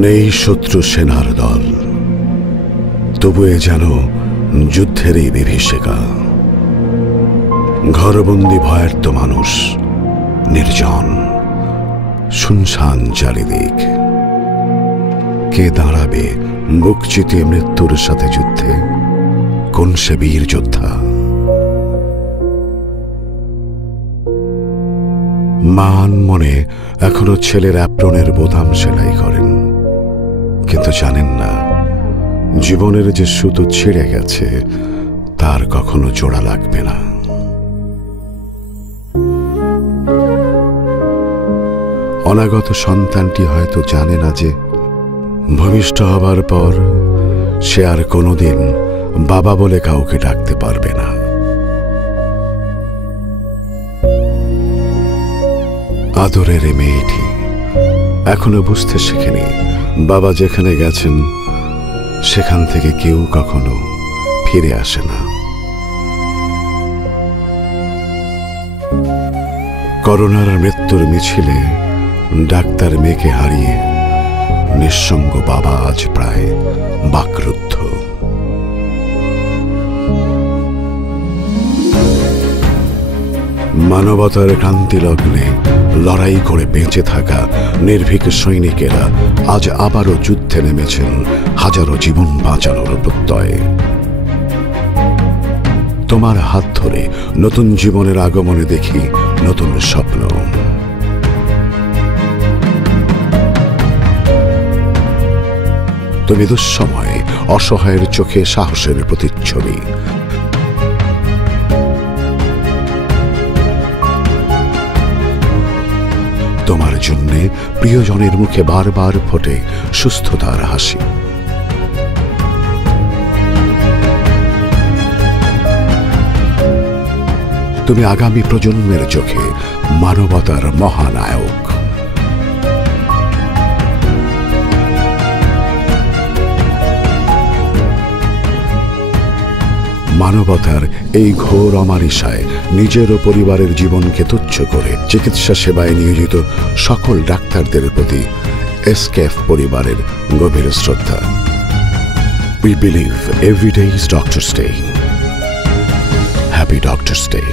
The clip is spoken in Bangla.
নেই শত্রু সেনার দল, তবু এ যেন যুদ্ধেরই বিভীষিকা। ঘরবন্দি ভয়ার্ত মানুষ, নির্জন শুনশান চারিদিক। কে দাঁড়াবে বুক চিতিয়ে মৃত্যুর সাথে যুদ্ধে? কোন সে বীর যোদ্ধা? মান মনে এখনো ছেলের অ্যাপ্রনের বোতাম সেলাই করেন, কিন্তু জানেন না জীবনের যে সুতো ছিঁড়ে গেছে তার কখনো জোড়া লাগবে না। অনাগত সন্তানটি হয়তো জানে না যে ভূমিষ্ঠ হবার পর সে আর কোনোদিন বাবা বলে কাউকে ডাকতে পারবে না। আদরের এ মেয়েটি এখনো বুঝতে শেখেনি বাবা যেখানে গেছেন সেখান থেকে কেউ কখনো ফিরে আসে না। করোনার মৃত্যুর মিছিলে ডাক্তার মেয়েকে হারিয়ে নিঃসঙ্গ বাবা আজ প্রায় বাকরুদ্ধ। মানবতার ক্রান্তি লগ্নে লড়াই করে বেঁচে থাকা নির্ভীক সৈনিকেরা আজ আবারও যুদ্ধে নেমেছেন হাজারো জীবন বাঁচানোর প্রত্যয়ে। তোমার হাত ধরে নতুন জীবনের আগমনে দেখি নতুন স্বপ্ন। তুমি দুঃসময়ে অসহায়ের চোখে সাহসের প্রতিচ্ছবি। তোমার জন্যে প্রিয়জনের মুখে বারবার ফোটে সুস্থতার হাসি। তুমি আগামী প্রজন্মের চোখে মানবতার মহানায়ক। মানবতার এই ঘোর অমানিসায় নিজের ও পরিবারের জীবনকে তুচ্ছ করে চিকিৎসা সেবায় নিয়োজিত সকল ডাক্তারদের প্রতি এসকেএফ পরিবারের গভীর শ্রদ্ধা। We believe every day is Doctor's Day. Happy Doctor's Day.